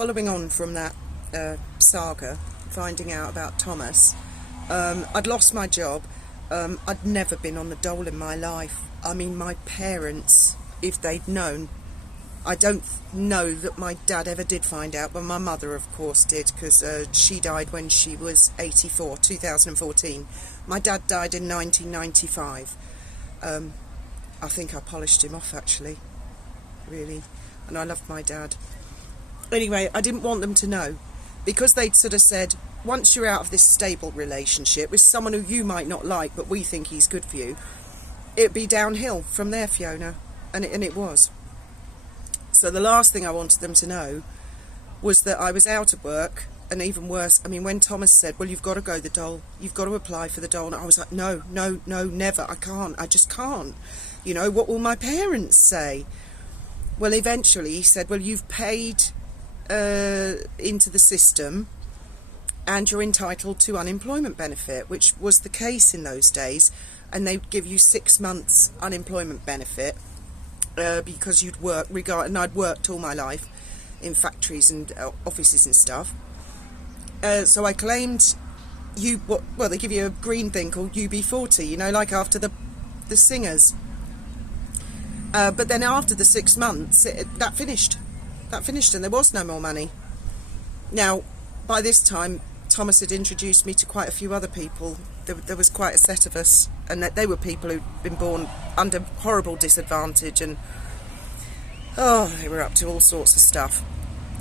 following on from that saga, finding out about Thomas, I'd lost my job. I'd never been on the dole in my life. I mean, my parents, if they'd known, I don't know that my dad ever did find out, but my mother, of course, did, because she died when she was 84, 2014. My dad died in 1995. I think I polished him off, actually, really, and I loved my dad. Anyway, I didn't want them to know, because they'd sort of said, once you're out of this stable relationship with someone who you might not like, but we think he's good for you, it'd be downhill from there, Fiona, and it was. So the last thing I wanted them to know was that I was out of work, and even worse, I mean, when Thomas said, well, you've got to go the dole, you've got to apply for the dole, and I was like, no, never, I can't, I just can't. You know, what will my parents say? Well, eventually he said, well, you've paid into the system and you're entitled to unemployment benefit, which was the case in those days, and they'd give you 6 months unemployment benefit because you'd work, and I'd worked all my life in factories and offices and stuff. So I claimed they give you a green thing called UB40, you know, like after the singers. But then after the 6 months, that finished, and there was no more money. Now, by this time, Thomas had introduced me to quite a few other people. There was quite a set of us, and they were people who'd been born under horrible disadvantage, and they were up to all sorts of stuff.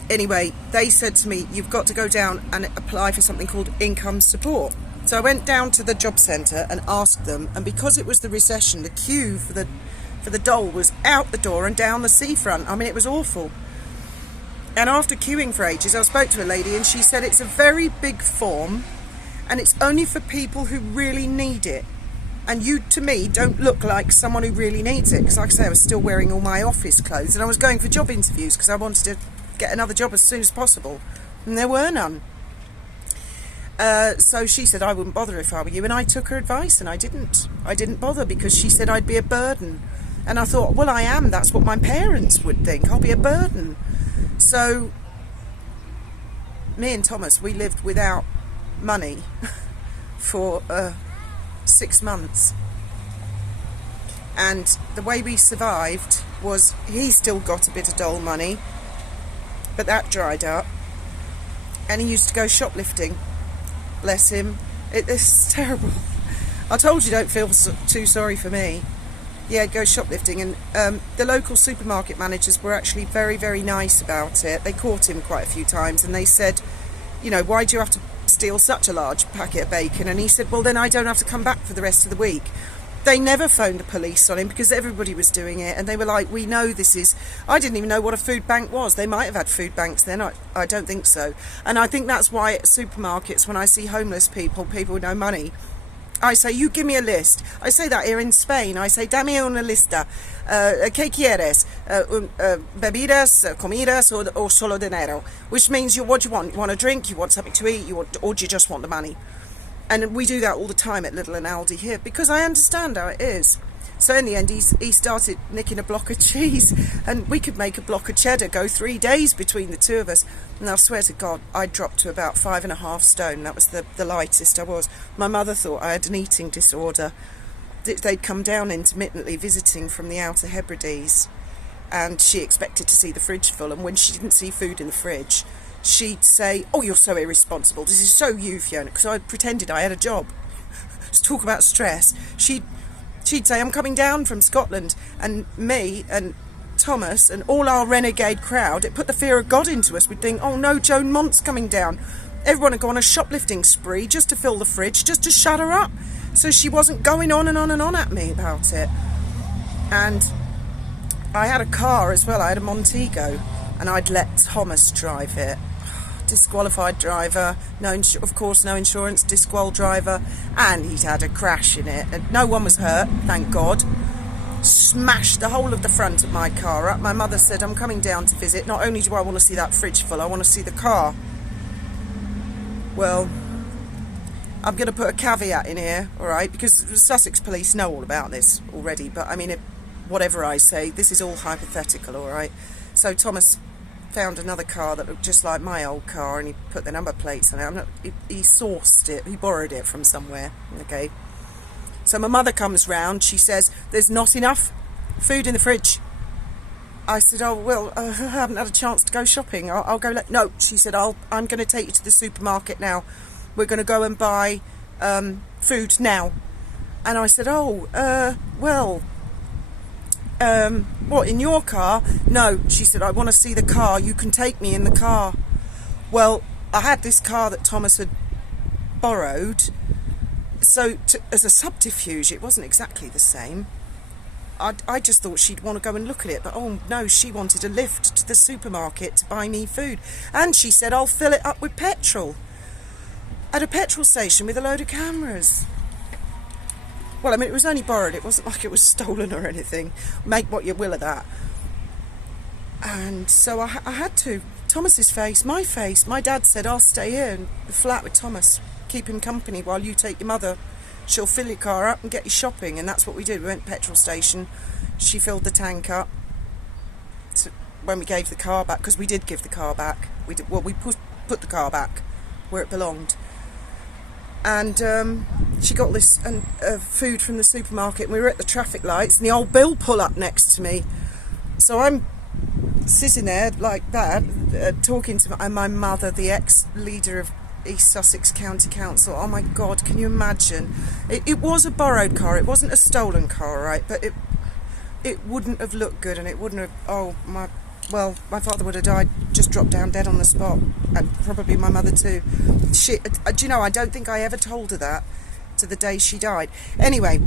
Anyway, they said to me, you've got to go down and apply for something called income support. So I went down to the job centre and asked them, and because it was the recession, the queue for the dole was out the door and down the seafront. I mean, it was awful. And after queuing for ages, I spoke to a lady, and she said it's a very big form, and it's only for people who really need it. And you, to me, don't look like someone who really needs it, because like I say, I was still wearing all my office clothes, and I was going for job interviews because I wanted to get another job as soon as possible, and there were none. So she said I wouldn't bother if I were you, and I took her advice, and I didn't bother, because she said I'd be a burden. And I thought, well, I am. That's what my parents would think. I'll be a burden. So me and Thomas, we lived without money for 6 months. And the way we survived was he still got a bit of dole money, but that dried up. And he used to go shoplifting. Bless him. It's terrible. I told you, don't feel too sorry for me. Yeah, go shoplifting, and the local supermarket managers were actually very, very nice about it. They caught him quite a few times, and they said, you know, why do you have to steal such a large packet of bacon? And he said, well, then I don't have to come back for the rest of the week. They never phoned the police on him because everybody was doing it, and they were like, we know this is... I didn't even know what a food bank was. They might have had food banks then. I don't think so. And I think that's why at supermarkets, when I see homeless people with no money, I say, you give me a list. I say that here in Spain. I say, dame una lista. ¿Qué quieres? Bebidas, comidas, or solo dinero? Which means, what do you want? You want a drink? You want something to eat? Or do you just want the money? And we do that all the time at Little and Aldi here, because I understand how it is. So in the end, he started nicking a block of cheese, and we could make a block of cheddar go 3 days between the two of us. And I swear to God, I dropped to about 5.5 stone. That was the lightest I was. My mother thought I had an eating disorder. They'd come down intermittently visiting from the Outer Hebrides, and she expected to see the fridge full. And when she didn't see food in the fridge, she'd say, oh, you're so irresponsible. This is so you, Fiona, because I pretended I had a job. Let's talk about stress. She'd say, I'm coming down from Scotland, and me and Thomas and all our renegade crowd, it put the fear of God into us. We'd think, oh no, Joan Mont's coming down. Everyone would go on a shoplifting spree just to fill the fridge, just to shut her up, so she wasn't going on and on and on at me about it. And I had a car as well. I had a Montego, and I'd let Thomas drive it. Disqualified driver, of course no insurance, disqual driver, and he'd had a crash in it, and no one was hurt, thank God. Smashed the whole of the front of my car up. My mother said, I'm coming down to visit. Not only do I want to see that fridge full, I want to see the car. Well, I'm going to put a caveat in here, alright, because Sussex police know all about this already, but I mean, whatever I say, this is all hypothetical, alright. So Thomas found another car that looked just like my old car, and he put the number plates on it. He sourced it, he borrowed it from somewhere, okay. So my mother comes round, she says, there's not enough food in the fridge. I said, oh, well, I haven't had a chance to go shopping. I'll go. No, she said, I'm going to take you to the supermarket now. We're going to go and buy food now. And I said, what, in your car? No, she said, I want to see the car. You can take me in the car. Well, I had this car that Thomas had borrowed. So as a subterfuge, it wasn't exactly the same. I just thought she'd want to go and look at it, but oh no, she wanted a lift to the supermarket to buy me food. And she said, I'll fill it up with petrol at a petrol station with a load of cameras. Well, I mean, it was only borrowed. It wasn't like it was stolen or anything. Make what you will of that. And so I had to. Thomas's face, my dad said, I'll stay here in the flat with Thomas, keep him company while you take your mother. She'll fill your car up and get you shopping. And that's what we did. We went to the petrol station. She filled the tank up. So when we gave the car back, because we did give the car back. We put the car back where it belonged. And she got this food from the supermarket, and we were at the traffic lights, and the old Bill pull up next to me. So I'm sitting there like that, talking to my mother, the ex-leader of East Sussex County Council. Oh my God, can you imagine? It was a borrowed car, it wasn't a stolen car, right? But it wouldn't have looked good, and it wouldn't have, my father would have died, just dropped down dead on the spot, and probably my mother too. Do you know, I don't think I ever told her that to the day she died. Anyway,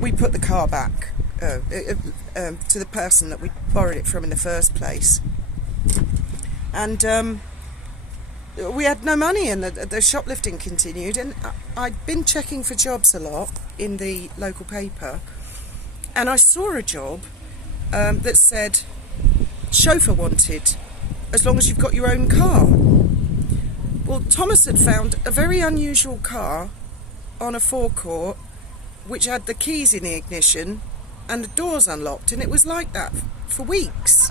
we put the car back to the person that we borrowed it from in the first place. And we had no money, and the shoplifting continued. And I'd been checking for jobs a lot in the local paper, and I saw a job that said, chauffeur wanted, as long as you've got your own car. Well, Thomas had found a very unusual car on a forecourt which had the keys in the ignition and the doors unlocked, and it was like that for weeks,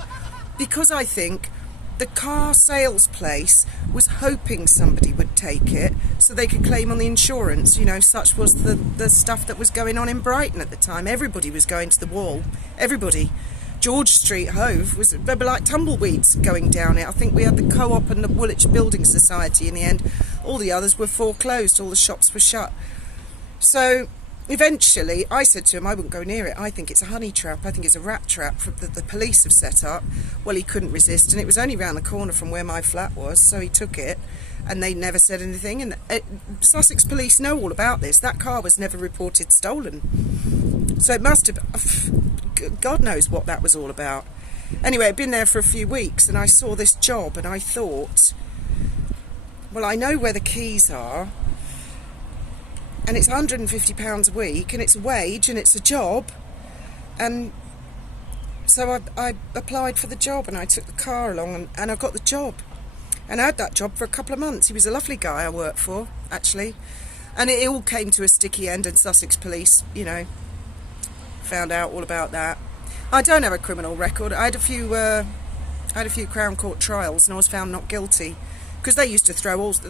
because I think the car sales place was hoping somebody would take it so they could claim on the insurance. You know, such was the stuff that was going on in Brighton at the time. Everybody was going to the wall. Everybody. George Street, Hove, there were like tumbleweeds going down it. I think we had the Co-op and the Woolwich Building Society in the end. All the others were foreclosed, all the shops were shut. So eventually I said to him, I wouldn't go near it. I think it's a honey trap. I think it's a rat trap that the police have set up. Well, he couldn't resist, and it was only round the corner from where my flat was, so he took it, and they never said anything. And Sussex police know all about this. That car was never reported stolen. So it must have... God knows what that was all about. Anyway, I'd been there for a few weeks, and I saw this job, and I thought, well, I know where the keys are, and it's £150 a week, and it's a wage, and it's a job. And so I applied for the job, and I took the car along, and I got the job. And I had that job for a couple of months. He was a lovely guy I worked for, actually. And it all came to a sticky end, and Sussex police, you know, found out all about that. I don't have a criminal record. I had a few Crown Court trials, and I was found not guilty, because they used to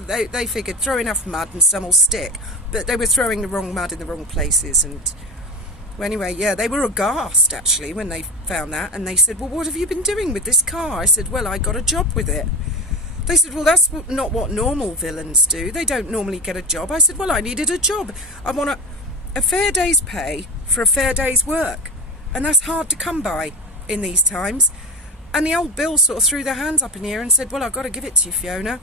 they figured throw enough mud and some will stick, but they were throwing the wrong mud in the wrong places. And well, anyway, yeah, they were aghast actually when they found that, and they said, well, what have you been doing with this car? I said, well, I got a job with it. They said, well, that's not what normal villains do. They don't normally get a job. I said, well, I needed a job. I want a fair day's pay for a fair day's work, and that's hard to come by in these times. And the old Bill sort of threw their hands up in the air and said, well, I've got to give it to you, Fiona.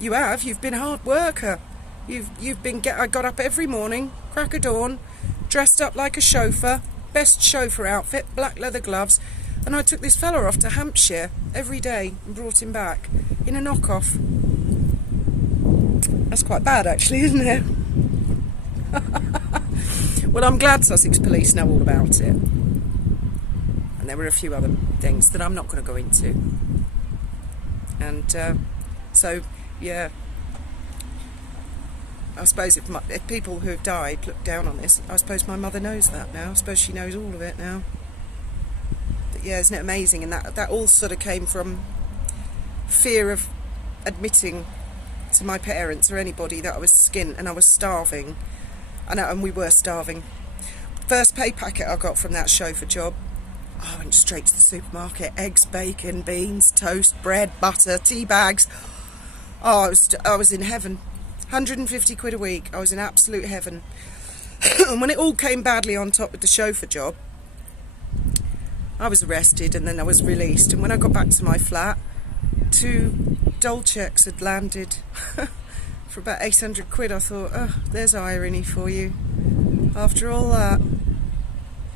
You've been a hard worker. I got up every morning, crack of dawn, dressed up like a chauffeur, best chauffeur outfit, black leather gloves, and I took this fella off to Hampshire every day and brought him back in a knockoff. That's quite bad actually, isn't it? Well, I'm glad Sussex police know all about it. And there were a few other things that I'm not going to go into. And so, yeah, I suppose if people who have died look down on this, I suppose my mother knows that now. I suppose she knows all of it now. yeah, isn't it amazing? And that all sort of came from fear of admitting to my parents or anybody that I was skint and I was starving, and we were starving. First pay packet I got from that chauffeur job, I went straight to the supermarket. Eggs, bacon, beans, toast, bread, butter, tea bags. Oh, I was in heaven. 150 quid a week. I was in absolute heaven. And when it all came badly on top with the chauffeur job, I was arrested and then I was released. And when I got back to my flat, 2 dole checks had landed for about 800 quid. I thought, oh, there's irony for you. After all that,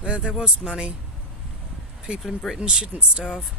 there was money. People in Britain shouldn't starve.